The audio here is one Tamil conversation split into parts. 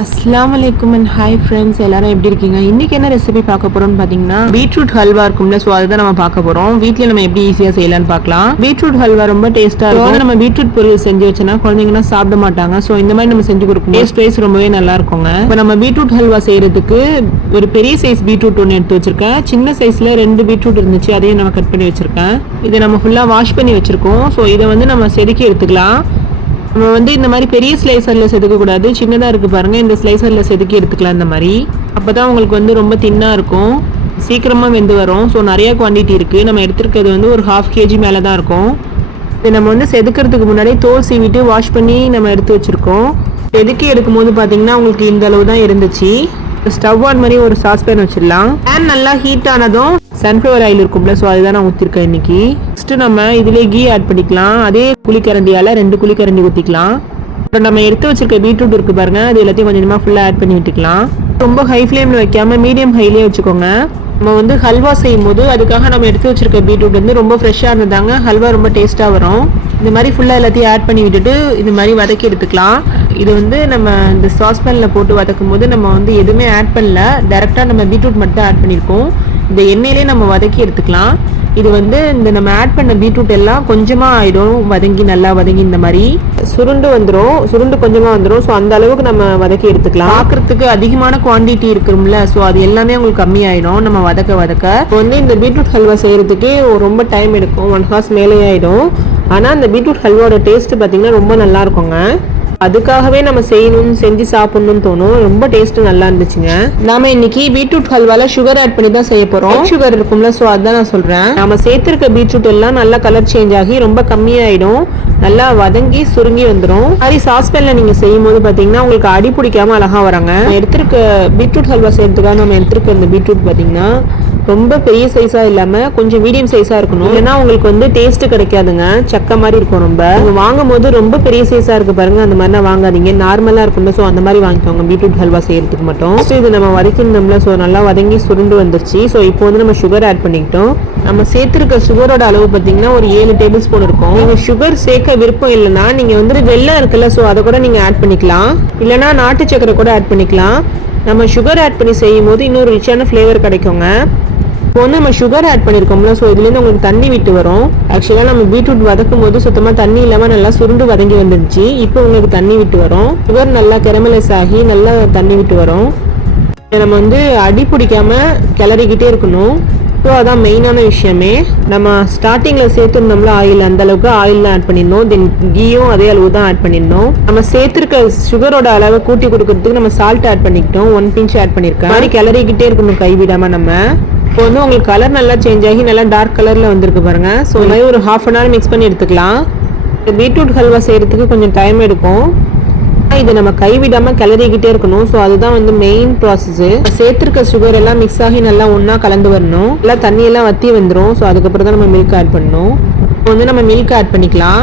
அஸ்லாம் வலைக்கும் அண்ட் ஹாய் ஃப்ரெண்ட்ஸ் எல்லாரும் எப்படி இருக்கீங்க? இன்னைக்கு என்ன ரெசிபி பார்க்க போறோம்னு பார்த்தீங்கன்னா பீட்ரூட் ஹல்வா இருக்கும்ல ஸோ அதுதான் நம்ம பார்க்க போறோம். வீட்டில் நம்ம எப்படி ஈஸியாக செய்யலாம்னு பார்க்கலாம். பீட்ரூட் ஹல்வா ரொம்ப டேஸ்ட்டாக இருக்கும். நம்ம பீட்ரூட் பொரியல் செஞ்சு வச்சோன்னா குழந்தைங்கன்னா சாப்பிட மாட்டாங்க. ஸோ இந்த மாதிரி நம்ம செஞ்சு கொடுக்கும் டேஸ்ட் வைஸ் ரொம்பவே நல்லா இருக்குங்க. இப்போ நம்ம பீட்ரூட் ஹல்வா செய்யறதுக்கு ஒரு பெரிய சைஸ் பீட்ரூட் ஒன்று எடுத்து வச்சிருக்கேன். சின்ன சைஸ்ல ரெண்டு பீட்ரூட் இருந்துச்சு அதையும் நம்ம கட் பண்ணி வச்சிருக்கேன். இதை நம்ம ஃபுல்லாக வாஷ் பண்ணி வச்சிருக்கோம். ஸோ இதை வந்து நம்ம செதுக்கி எடுத்துக்கலாம். நம்ம வந்து இந்த மாதிரி பெரிய ஸ்லைசரில் செதுக்கக்கூடாது. சின்னதாக இருக்குது பாருங்கள் இந்த ஸ்லைசரில் செதுக்கி எடுத்துக்கலாம் இந்த மாதிரி. அப்போ தான் உங்களுக்கு வந்து ரொம்ப தின்னாக இருக்கும். சீக்கிரமாக வெந்து வரும். ஸோ நிறையா குவான்டிட்டி இருக்குது நம்ம எடுத்துருக்கிறது வந்து ஒரு ஹாஃப் கேஜி மேலே தான் இருக்கும். இது நம்ம வந்து செதுக்கிறதுக்கு முன்னாடி தோல் சீவிட்டு வாஷ் பண்ணி நம்ம எடுத்து வச்சுருக்கோம். செதுக்கி எடுக்கும்போது பார்த்தீங்கன்னா உங்களுக்கு இந்த அளவு தான் இருந்துச்சு ஸ்டவ் ஆன் மாதிரி ஒரு சாஸ்பேன் வச்சிடலாம். பேன் நல்லா ஹீட் ஆனதும் சன்ஃப்ளவர் ஆயில் இருக்கும்ல. ஸோ அதுதான் நான் ஊற்றிருக்கேன் இன்னைக்கு. ஃபஸ்ட்டு நம்ம இதிலே கீ ஆட் பண்ணிக்கலாம். அதே குழிக்கரண்டியால் ரெண்டு குழிக்கரண்டி ஊற்றிக்கலாம் அப்புறம் நம்ம எடுத்து வச்சிருக்க பீட்ரூட் இருக்குது பாருங்க அது எல்லாத்தையும் கொஞ்சம் கொஞ்சமாக ஃபுல்லாக ஆட் பண்ணி விட்டுக்கலாம். ரொம்ப ஹை ஃப்ளேமில் வைக்காமல் மீடியம் ஹைலேயே வச்சுக்கோங்க. நம்ம வந்து ஹல்வா செய்யும் போது அதுக்காக நம்ம எடுத்து வச்சிருக்க பீட்ரூட் வந்து ரொம்ப ஃப்ரெஷ்ஷாக இருந்ததாங்க ஹல்வா ரொம்ப டேஸ்ட்டாக வரும். இந்த மாதிரி ஃபுல்லாக எல்லாத்தையும் ஆட் பண்ணி விட்டுட்டு இது மாதிரி வதக்கி எடுத்துக்கலாம். இது வந்து நம்ம இந்த சாஸ்பேனில் போட்டு வதக்கும் போது நம்ம வந்து எதுவுமே ஆட் பண்ணல. டேரெக்டாக நம்ம பீட்ரூட் மட்டும் ஆட் பண்ணியிருக்கோம் இந்த எண்ணெயிலே நம்ம வதக்கி எடுத்துக்கலாம். இது வந்து இந்த நம்ம ஆட் பண்ண பீட்ரூட் எல்லாம் கொஞ்சமாக ஆயிடும். வதங்கி நல்லா வதங்கி இந்த மாதிரி. சுருண்டு வந்துடும் சுருண்டு கொஞ்சமாக வந்துடும் ஸோ அந்த அளவுக்கு நம்ம வதக்கி எடுத்துக்கலாம். பார்க்குறதுக்கு அதிகமான குவாண்டிட்டி இருக்கும்ல. ஸோ அது எல்லாமே உங்களுக்கு கம்மியாயிடும் நம்ம வதக்க வதக்க. இப்போ வந்து இந்த பீட்ரூட் ஹல்வா செய்கிறதுக்கே ரொம்ப டைம் எடுக்கும். ஒன் ஹார்ஸ் மேலே ஆயிடும். ஆனால் அந்த பீட்ரூட் ஹல்வாவோட டேஸ்ட்டு பார்த்தீங்கன்னா ரொம்ப நல்லா இருக்குங்க. அதுக்காகவே நம்ம செய்யணும் செஞ்சு சாப்பிடணும்னு தோணும். ரொம்ப டேஸ்ட் நல்லா இருந்துச்சுங்க. நாம இன்னைக்கு பீட்ரூட் ஹல்வால சுகர் ஆட் பண்ணி தான் செய்ய போறோம். சுகர் இருக்கும்ல ஸோ அதான் நான் சொல்றேன். நாம சேர்த்திருக்க பீட்ரூட் எல்லாம் நல்லா கலர் சேஞ்ச் ஆகி ரொம்ப கம்மியாயிடும். நல்லா வதங்கி சுருங்கி வந்துடும் அது சாஸ்பேன்ல நீங்க செய்யும் போது பாத்தீங்கன்னா உங்களுக்கு அடி பிடிக்காம அழகா வராங்க. எடுத்திருக்க பீட்ரூட் ஹல்வா செய்யறதுக்காக நம்ம எடுத்திருக்க இந்த பீட்ரூட் பாத்தீங்கன்னா ரொம்ப பெரிய சைஸா இல்லாம கொஞ்சம் மீடியம் சைஸா இருக்கணும். ஏன்னா உங்களுக்கு வந்து டேஸ்ட் கிடைக்காதுங்க. சக்க மாதிரி இருக்கும் ரொம்ப. நீங்க வாங்கும் போது ரொம்ப பெரிய சைஸா இருக்கு பாருங்க. அந்த மாதிரிலாம் வாங்காதீங்க. நார்மலா இருக்கும்ல. ஸோ அந்த மாதிரி வாங்கிக்கோங்க. பீட்ரூட் ஹல்வா செய்யறதுக்கு மட்டும். First இது நம்ம வதக்கிருந்தோம்ல ஸோ நல்லா வதங்கி சுருண்டு வந்துருச்சு. ஸோ இப்போ வந்து நம்ம சுகர் ஆட் பண்ணிக்கிட்டோம். நம்ம சேர்த்துருக்க சுகரோட அளவு பார்த்தீங்கன்னா ஒரு ஏழு டேபிள் ஸ்பூன் இருக்கும். நீங்க சுகர் சேர்க்க விருப்பம் இல்லைன்னா நீங்க வந்து வெள்ளம் இருக்குல்ல. ஸோ அதை கூட நீங்க ஆட் பண்ணிக்கலாம். இல்லைன்னா நாட்டு சக்கரை கூட ஆட் பண்ணிக்கலாம். நம்ம சுகர் ஆட் பண்ணி செய்யும் போது இன்னொரு ரிச்சான ஃப்ளேவர் கிடைக்குங்க. இப்போ வந்து நம்ம சுகர் ஆட் பண்ணியிருக்கோம்ல ஸோ இதுலேருந்து உங்களுக்கு தண்ணி விட்டு வரும். ஆக்சுவலாக நம்ம பீட்ரூட் வதக்கும் போது சுத்தமாக தண்ணி இல்லாமல் நல்லா சுருண்டு வதங்கி வந்துருச்சு இப்போ உங்களுக்கு தண்ணி விட்டு வரும். சுகர் நல்லா கெரமலைஸ் ஆகி நல்லா தண்ணி விட்டு வரும். இதை நம்ம வந்து அடி பிடிக்காமல் கிளறிக்கிட்டே இருக்கணும். ஸோ அதான் மெயினான விஷயமே. நம்ம ஸ்டார்டிங்கில் சேர்த்துருந்தோம்ல ஆயில் அந்த அளவுக்கு ஆயில் ஆட் பண்ணியிருந்தோம் தென் கீயும் அதே அளவு தான் ஆட் பண்ணியிருந்தோம் நம்ம சேர்த்துருக்க சுகரோட அளவை கூட்டி கொடுக்கறதுக்கு நம்ம சால்ட் ஆட் பண்ணிக்கிட்டோம். ஒன் பிஞ்ச் ஆட் பண்ணியிருக்கோம் மாதிரி கிளறிக்கிட்டே இருக்கணும் கைவிடாமல் நம்ம. இப்போ வந்து உங்களுக்கு கலர் நல்லா சேஞ்ச் ஆகி நல்லா டார்க் கலரில் வந்திருக்கு பாருங்க. ஸோ இந்த மாதிரி ஒரு ஹாஃப் அன் ஹவர் மிக்ஸ் பண்ணி எடுத்துக்கலாம். இந்த பீட்ரூட் ஹல்வா செய்யறதுக்கு கொஞ்சம் டைம் எடுக்கும். இதை நம்ம கைவிடாமல் கிளறிக்கிட்டே இருக்கணும். ஸோ அதுதான் வந்து மெயின் ப்ராசஸ்ஸு சேர்த்துருக்க சுகர் எல்லாம் மிக்ஸ் ஆகி நல்லா ஒன்றா கலந்து வரணும். எல்லாம் தண்ணியெல்லாம் வத்தி வந்துடும் ஸோ அதுக்கப்புறம் தான் நம்ம மில்க் ஆட் பண்ணணும். இப்போ வந்து நம்ம மில்க் ஆட் பண்ணிக்கலாம்.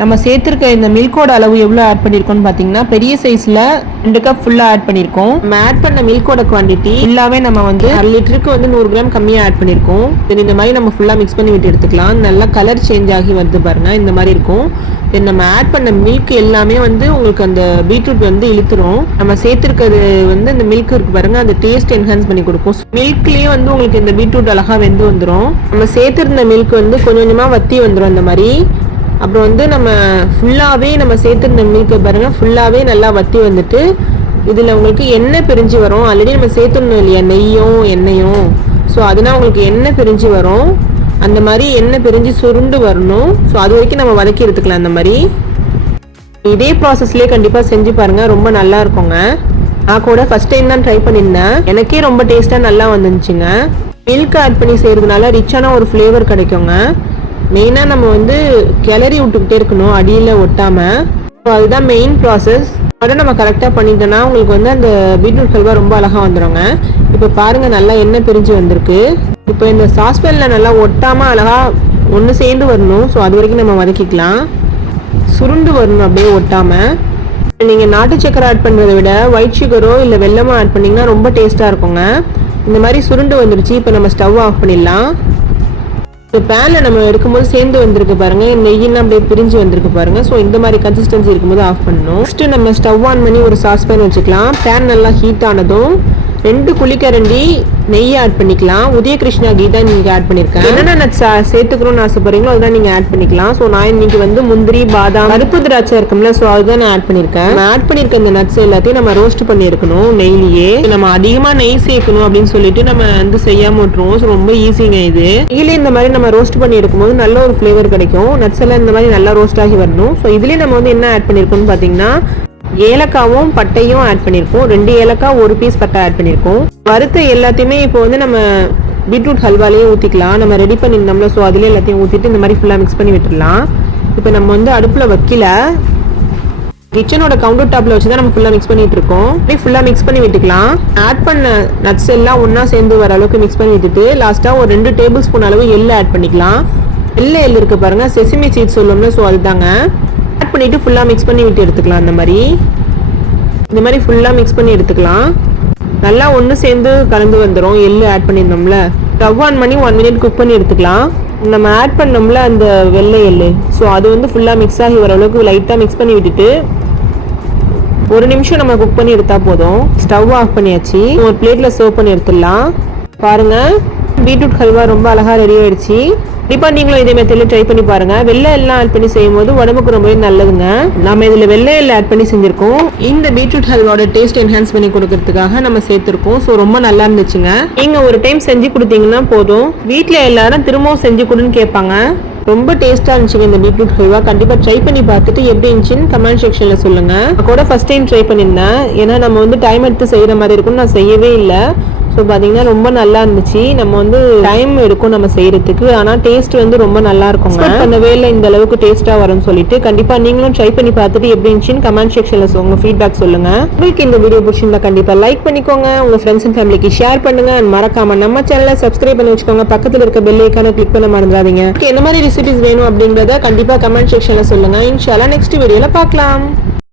நம்ம சேர்த்துருக்க இந்த மில்கோட அளவு எவ்வளோ ஆட் பண்ணியிருக்கோம்னு பார்த்தீங்கன்னா பெரிய சைஸில் ரெண்டு கப் ஃபுல்லாக ஆட் பண்ணியிருக்கோம் நம்ம ஆட் பண்ண மில்கோட குவான்டிட்டி ஃபுல்லாகவே நம்ம வந்து அரை லிட்டருக்கு வந்து நூறு கிராம் கம்மியாக ஆட் பண்ணியிருக்கோம் தென் இந்த மாதிரி நம்ம ஃபுல்லாக மிக்ஸ் பண்ணி விட்டு எடுத்துக்கலாம். நல்லா கலர் சேஞ்ச் ஆகி வருது பாருங்க இந்த மாதிரி இருக்கும். தென் நம்ம ஆட் பண்ண மில்க் எல்லாமே வந்து உங்களுக்கு அந்த பீட்ரூட் வந்து இழுத்துரும். நம்ம சேர்த்துருக்கிறது வந்து இந்த மில்க் இருக்கு பாருங்க அந்த டேஸ்ட் என்ஹான்ஸ் பண்ணி கொடுக்கும். மில்க்லேயே வந்து உங்களுக்கு இந்த பீட்ரூட் அழகாக வெந்து வந்துடும் நம்ம சேர்த்துருந்த மில்க் வந்து கொஞ்சம் கொஞ்சமாக வத்தி வந்துடும் இந்த மாதிரி. அப்புறம் வந்து நம்ம ஃபுல்லாகவே நம்ம சேர்த்துருந்த மில்க்கை பாருங்கள் ஃபுல்லாகவே நல்லா வத்தி வந்துட்டு இதில் உங்களுக்கு எண்ணெய் பிரிஞ்சு வரும். ஆல்ரெடி நம்ம சேர்த்துருந்தோம் இல்லையா நெய்யும் எண்ணெயும். ஸோ அதனால் உங்களுக்கு எண்ணெய் பிரிஞ்சு வரும். அந்த மாதிரி எண்ணெய் பிரிஞ்சு சுருண்டு வரணும். ஸோ அது வரைக்கும் நம்ம வதக்கி எடுத்துக்கலாம் அந்த மாதிரி. இதே ப்ராசஸ்லேயே கண்டிப்பாக செஞ்சு பாருங்கள் ரொம்ப நல்லா இருக்குங்க. நான் கூட ஃபஸ்ட் டைம் தான் ட்ரை பண்ணியிருந்தேன். எனக்கே ரொம்ப டேஸ்ட்டாக நல்லா வந்துருந்துச்சுங்க. மில்க் ஆட் பண்ணி செய்கிறதுனால ரிச்சான ஒரு ஃப்ளேவர் கிடைக்குங்க. மெயினாக நம்ம வந்து கிளறி விட்டுக்கிட்டே இருக்கணும் அடியில் ஒட்டாமல் ஸோ அதுதான் மெயின் ப்ராசஸ் அதை நம்ம கரெக்டாக பண்ணிட்டோம்னா உங்களுக்கு வந்து அந்த பீட்ரூட் ஹல்வா ரொம்ப அழகாக வந்துடுங்க இப்போ பாருங்கள் நல்லா எண்ணெய் பிரிஞ்சு வந்திருக்கு. இப்போ இந்த சாஸ்பேனில் நல்லா ஒட்டாமல் அழகாக ஒன்று சேர்ந்து வரணும். ஸோ அது வரைக்கும் நம்ம வதக்கிக்கலாம். சுருண்டு வரணும் அப்படியே ஒட்டாமல் நீங்கள் நாட்டு சக்கரை ஆட் பண்ணுறதை விட ஒயிட் சுகரோ இல்லை வெள்ளமோ ஆட் பண்ணிங்கன்னா ரொம்ப டேஸ்ட்டாக இருக்குங்க. இந்த மாதிரி சுருண்டு வந்துருச்சு. இப்போ நம்ம ஸ்டவ் ஆஃப் பண்ணிடலாம். இந்த பேனில் நம்ம எடுக்கும்போது சேர்ந்து வந்திருக்கு பாருங்க. நெய்யெல்லாம் அப்படியே பிரிஞ்சு வந்திருக்கு பாருங்க. ஸோ இந்த மாதிரி கன்சிஸ்டன்சி இருக்கும்போது ஆஃப் பண்ணணும். நெக்ஸ்ட் நம்ம ஸ்டவ் ஆன் பண்ணி ஒரு சாஸ் பேன் வச்சுக்கலாம். பேன் நல்லா ஹீட் ஆனதும் ரெண்டு குழிக்கரண்டி நெய் ஆட் பண்ணிக்கலாம். உதய கிருஷ்ணா கீ தான் நீங்கள் ஆட் பண்ணியிருக்கேன் என்னென்ன நட்ஸ் சேர்த்துக்கணும்னு ஆசைப்படுறீங்களோ அதுதான் நீங்கள் ஆட் பண்ணிக்கலாம். ஸோ நான் இன்னைக்கு வந்து முந்திரி பாதாம் கருப்பு திராட்சை இருக்கும்ல ஸோ அதுதான் நான் ஆட் பண்ணியிருக்கேன் நான் ஆட் பண்ணியிருக்க இந்த நட்ஸ் எல்லாத்தையும் நம்ம ரோஸ்ட் பண்ணி எடுக்கணும் நெய்லியே நம்ம அதிகமாக நெய் சேர்க்கணும் அப்படின்னு சொல்லிட்டு நம்ம வந்து செய்யாம விட்டுருவோம். ஸோ ரொம்ப ஈஸிங்க இது. நெய்யிலே இந்த மாதிரி நம்ம ரோஸ்ட் பண்ணி எடுக்கும்போது நல்ல ஒரு ஃப்ளேவர் கிடைக்கும். நட்ஸ் எல்லாம் இந்த மாதிரி நல்லா ரோஸ்ட் ஆகி வரணும். ஸோ இதுலேயே நம்ம வந்து என்ன ஆட் பண்ணியிருக்கோம்னு பார்த்தீங்கன்னா ஏலக்காவும் பட்டையும் ஆட் பண்ணியிருக்கோம் ரெண்டு ஏலக்காய் ஒரு பீஸ் பட்டை ஆட் பண்ணியிருக்கோம் வறுத்த எல்லாத்தையுமே இப்போ வந்து நம்ம பீட்ரூட் ஹல்வாலேயே ஊற்றிக்கலாம் நம்ம ரெடி பண்ணியிருந்தோம்ல ஸோ அதிலே எல்லாத்தையும் ஊற்றிட்டு இந்த மாதிரி ஃபுல்லாக மிக்ஸ் பண்ணி விட்டுடலாம். இப்போ நம்ம வந்து அடுப்பில் வைக்கல. கிச்சனோட கவுண்டர் டாப்பில் வச்சு தான் நம்ம ஃபுல்லாக மிக்ஸ் பண்ணிட்டு இருக்கோம். அப்படியே ஃபுல்லாக மிக்ஸ் பண்ணி விட்டுக்கலாம். ஆட் பண்ண நட்ஸ் எல்லாம் ஒன்றா சேர்ந்து வர அளவுக்கு மிக்ஸ் பண்ணி விட்டுட்டு லாஸ்ட்டாக ஒரு ரெண்டு டேபிள் ஸ்பூன் அளவு எள்ளு ஆட் பண்ணிக்கலாம். எள்ளு எள்ளு இருக்கு பாருங்க செசிமி சீட் சொல்லுவோம்ல ஸோ அதுதாங்க. ஆட் பண்ணிட்டு ஃபுல்லாக மிக்ஸ் பண்ணி விட்டு எடுத்துக்கலாம். அந்த மாதிரி. இந்த மாதிரி ஃபுல்லாக மிக்ஸ் பண்ணி எடுத்துக்கலாம். நல்லா ஒன்று சேர்ந்து கலந்து வந்துடும் எள்ளு ஆட் பண்ணியிருந்தோம்ல. ஸ்டவ் ஆன் பண்ணி ஒன் மினிட் குக் பண்ணி எடுத்துக்கலாம். நம்ம ஆட் பண்ணோம்ல அந்த வெள்ளை எள்ளு. ஸோ அது வந்து ஃபுல்லாக மிக்ஸ் ஆகி வர அளவுக்கு லைட்டாக மிக்ஸ் பண்ணி விட்டுட்டு ஒரு நிமிஷம் நம்ம குக் பண்ணி எடுத்தால் போதும். ஸ்டவ் ஆஃப் பண்ணியாச்சு. ஒரு பிளேட்டில் சர்வ் பண்ணி எடுத்துடலாம். பாருங்க. பீட்ரூட் ஹல்வா ரொம்ப அழகாக ரெடி ஆயிடுச்சு. இப்போ நீங்களும் இதே மெத்தட்ல ட்ரை பண்ணி பாருங்க. வெள்ளை எல்லாம் ஆட் பண்ணி செய்யும்போது உடம்புக்கு ரொம்பவே நல்லதுங்க. நம்ம இதில் வெள்ளை எல்லாம் ஆட் பண்ணி செஞ்சுருக்கோம். இந்த பீட்ரூட் ஹல்வாவோட டேஸ்ட் என்ஹான்ஸ் பண்ணி கொடுக்கறதுக்காக நம்ம சேர்த்துருக்கோம். ஸோ ரொம்ப நல்லா இருந்துச்சுங்க. நீங்கள் ஒரு டைம் செஞ்சு கொடுத்தீங்கன்னா போதும். வீட்டில் எல்லாரும் திரும்பவும் செஞ்சு கொடுன்னு கேட்பாங்க. ரொம்ப டேஸ்ட்டாக இருந்துச்சுங்க இந்த பீட்ரூட் ஹல்வா கண்டிப்பாக ட்ரை பண்ணி பார்த்துட்டு எப்படி இருந்துச்சுன்னு கமெண்ட் செக்ஷனில் சொல்லுங்கள் கூட ஃபர்ஸ்ட் டைம் ட்ரை பண்ணியிருந்தேன். ஏன்னா நம்ம வந்து டைம் எடுத்து செய்கிற மாதிரி இருக்கும்னு நான் செய்யவே இல்லை. ஸோ பார்த்தீங்கன்னா ரொம்ப நல்லா இருந்துச்சு. நம்ம வந்து டைம் எடுக்கும் நம்ம செய்யறதுக்கு ஆனால் டேஸ்ட் வந்து ரொம்ப நல்லா இருக்கும் பண்ணவே இல்லை இந்த அளவுக்கு டேஸ்ட்டாக வரும்னு சொல்லிட்டு. கண்டிப்பாக நீங்களும் ட்ரை பண்ணி பார்த்துட்டு எப்படி இருந்துச்சுன்னு கமெண்ட் செக்ஷனில் உங்கள் ஃபீட்பேக் சொல்லுங்க. உங்களுக்கு இந்த வீடியோ பிடிச்சிருந்தா கண்டிப்பாக லைக் பண்ணிக்கோங்க. உங்கள் ஃப்ரெண்ட்ஸ் அண்ட் ஃபேமிலிக்கு ஷேர் பண்ணுங்க. மறக்காமல் மறக்காம நம்ம சேனலை சப்ஸ்கிரைப் பண்ணி வச்சுக்கோங்க. பக்கத்தில் இருக்க பெல் ஐக்கான கிளிக் பண்ண மறந்துடாதீங்க. என்ன மாதிரி ரெசிபிஸ் வேணும் அப்படின்றத கண்டிப்பாக கமெண்ட் செக்ஷனில் சொல்லுங்க. இன்ஷால்லா நெக்ஸ்ட் வீடியோவில் பார்க்கலாம்.